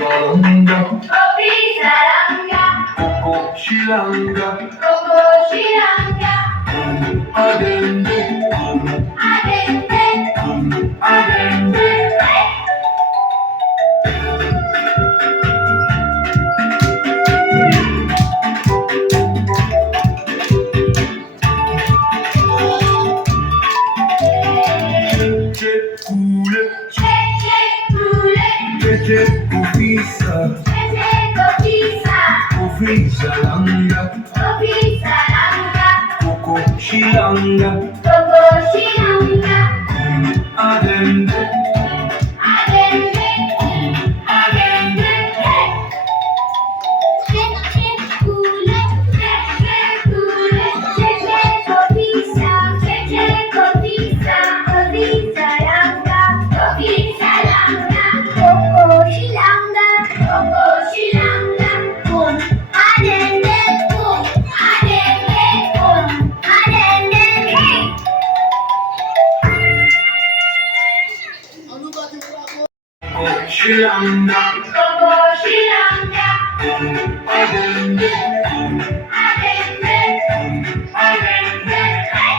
Zalanga, Kopi Saranga, Coco Shilanga, Coco Shiranga, Adende, Adente, Adende. Che Kule, Cheche Kule, Che Kofisa, Cheche Kopisa, Kofisa Langa, Kopi Saranga, Coco Shilanga, Coco Shiranga, Adende, Adente, Adente, Cheche Kule, Cheche Kule, Cheche Kopisa, Cheche Kopisa, Kopi Saranga, Kopi Saranga, Coco Shiranga, Coco Shiranga, Boom, Adente, boom, Adente, boom, Adente, hey. Coco Shilanga, Coco Shiranga, Adende, Adente, Adente, hey.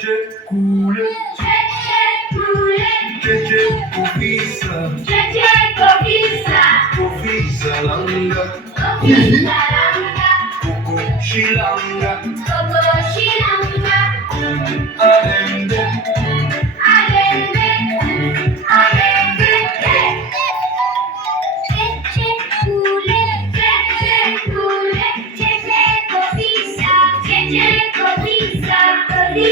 Che Kule, Cheche Kule, Che Kofisa, Cheche Kopisa, Kofisa Langa, Kopi Saranga, Coco Shilanga, Coco Shiranga, Adende, Adente, Adente, hey. Cheche Kule, Cheche Kule, Cheche Kopisa, Cheche Kopisa, Kopi